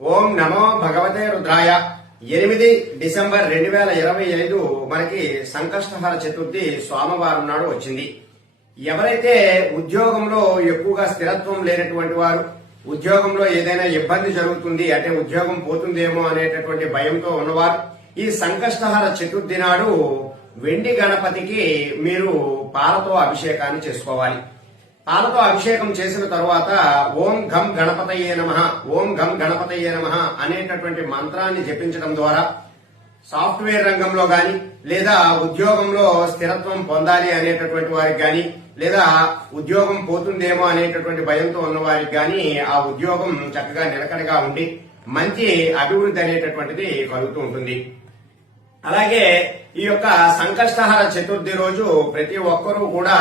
ఓం నమో భగవతే రుద్రాయ 8 డిసెంబర్ 2025 మనకి సంకష్టహర చతుర్థి సోమవారం నాడు వచ్చింది. ఎవరైతే ఉద్యోగంలో ఎక్కువగా స్థిరత్వం లేనటువంటి వారు, ఉద్యోగంలో ఏదైనా ఇబ్బంది జరుగుతుంది అంటే ఉద్యోగం పోతుందేమో అనేటటువంటి భయంతో ఉన్నవారు ఈ సంకష్టహర చతుర్థి నాడు వెండి గణపతికి మీరు పాలతో అభిషేకాన్ని చేసుకోవాలి. పాలతో అభిషేకం చేసిన తరువాత ఓం ఘం గణపతయే నమః, ఓం ఘం గణపతయే నమః అనేటటువంటి మంత్రాన్ని జపించడం ద్వారా సాఫ్ట్వేర్ రంగంలో గాని లేదా ఉద్యోగంలో స్థిరత్వం పొందాలి అనేటటువంటి వారికి గాని లేదా ఉద్యోగం పోతుందేమో అనేటటువంటి భయంతో ఉన్న వారికి గాని ఆ ఉద్యోగం చక్కగా నిలకడగా ఉండి మంచి అభివృద్ధి అనేటటువంటిది కలుగుతూ ఉంటుంది. అలాగే ఈ యొక్క సంకష్టహర చతుర్థి రోజు ప్రతి ఒక్కరూ కూడా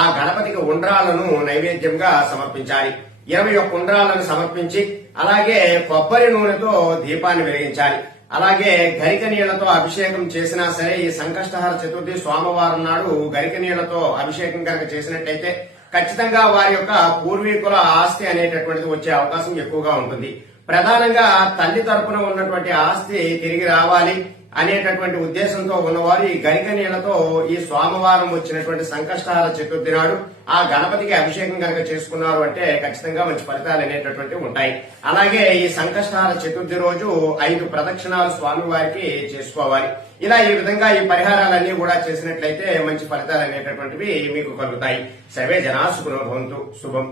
ఆ గణపతికి ఉండ్రాలను నైవేద్యంగా సమర్పించాలి. 21 ఉండ్రాలను సమర్పించి అలాగే కొబ్బరి నూనెతో దీపాన్ని వెలిగించాలి. అలాగే గరిక నీళ్లతో అభిషేకం చేసినా సరే ఈ సంకష్టహర చతుర్థి సోమవారం నాడు గరిక నీళ్లతో అభిషేకం కనుక చేసినట్లయితే ఖచ్చితంగా వారి యొక్క పూర్వీకుల ఆస్తి అనేటటువంటిది వచ్చే అవకాశం ఎక్కువగా ఉంటుంది. ప్రధానంగా తల్లి తరపున ఉన్నటువంటి ఆస్తి తిరిగి రావాలి అనేటటువంటి ఉద్దేశంతో ఉన్నవారు ఈ గరిక నీళ్లతో ఈ సోమవారం వచ్చినటువంటి సంకష్టహర చతుర్థి నాడు ఆ గణపతికి అభిషేకం కనుక చేసుకున్నారు అంటే ఖచ్చితంగా మంచి ఫలితాలు అనేటటువంటివి ఉంటాయి. అలాగే ఈ సంకష్టహర చతుర్థి రోజు 5 ప్రదక్షిణాలు స్వామి వారికి చేసుకోవాలి. ఇలా ఈ విధంగా ఈ పరిహారాలన్నీ కూడా చేసినట్లయితే మంచి ఫలితాలు అనేటటువంటివి మీకు కలుగుతాయి. సర్వే జనా సుఖినో భవంతు. శుభం.